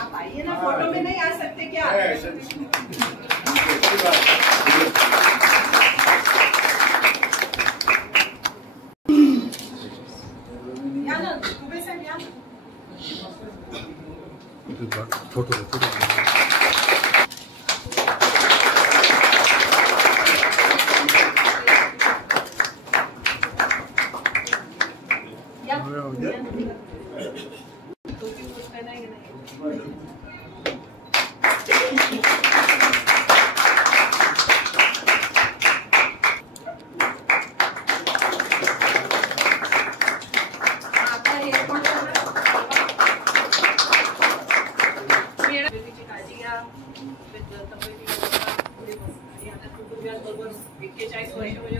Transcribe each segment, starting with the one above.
आप आइए ना, फोटो में नहीं आ सकते क्या? या ना, तुम्हें से या फोटो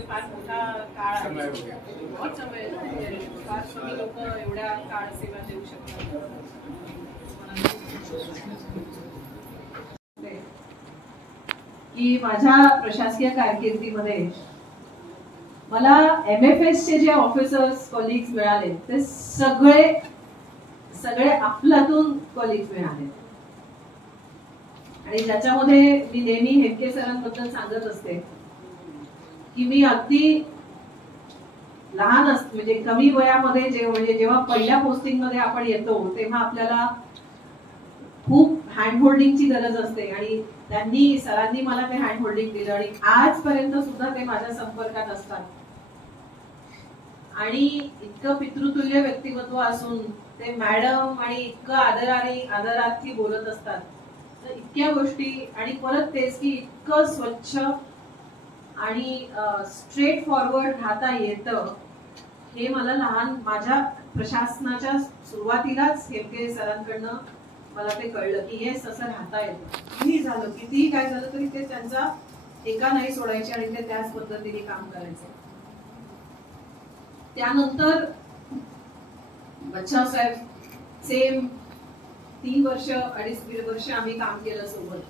फार मोठा काळ आहे, बहुत समय फार कमी लोक एवढ्या काळ सेवा देऊ शकतात. की माझ्या प्रशासकीय कारकिर्दीमध्ये मला MFS चे जे ऑफिसर्स कॉलिग्स मिळाले ते सगळे आपल्यातून कॉलिग्स मिळाले. आणि ज्याच्यामध्ये मी नेहमी हेडके सरांबद्दल सांगत असते की मी अगदी लहान असते, म्हणजे कमी वयामध्ये जेव्हा पहिल्या पोस्टिंग मध्ये आपण येतो तेव्हा आपल्याला खूप हँड होल्डिंगची गरज असते. आणि सरांनी मला ते हँड होल्डिंग दिलं आणि आजपर्यंत सुद्धा ते माझ्या संपर्कात असतात. आणि इतकं पितृतुल्य व्यक्तिमत्व असून ते मॅडम आणि इतकं आदरार्थी बोलत असतात. तर इतक्या गोष्टी आणि परत तेच की इतकं स्वच्छ आणि स्ट्रेट फॉरवर्ड राहता येतं हे मला माझ्या प्रशासनाच्या सुरुवातीलाच हेडके सरांकडनं मला ते कळलं की येस असं राहता येतं. कितीही काय झालं तरी ते त्यांचा एका नाही सोडायचे आणि ते त्याच पद्धतीने काम करायचे. त्यानंतर बच्चा साहेब सेम 3 वर्ष 2.5 वर्ष आम्ही काम केलं सोबत.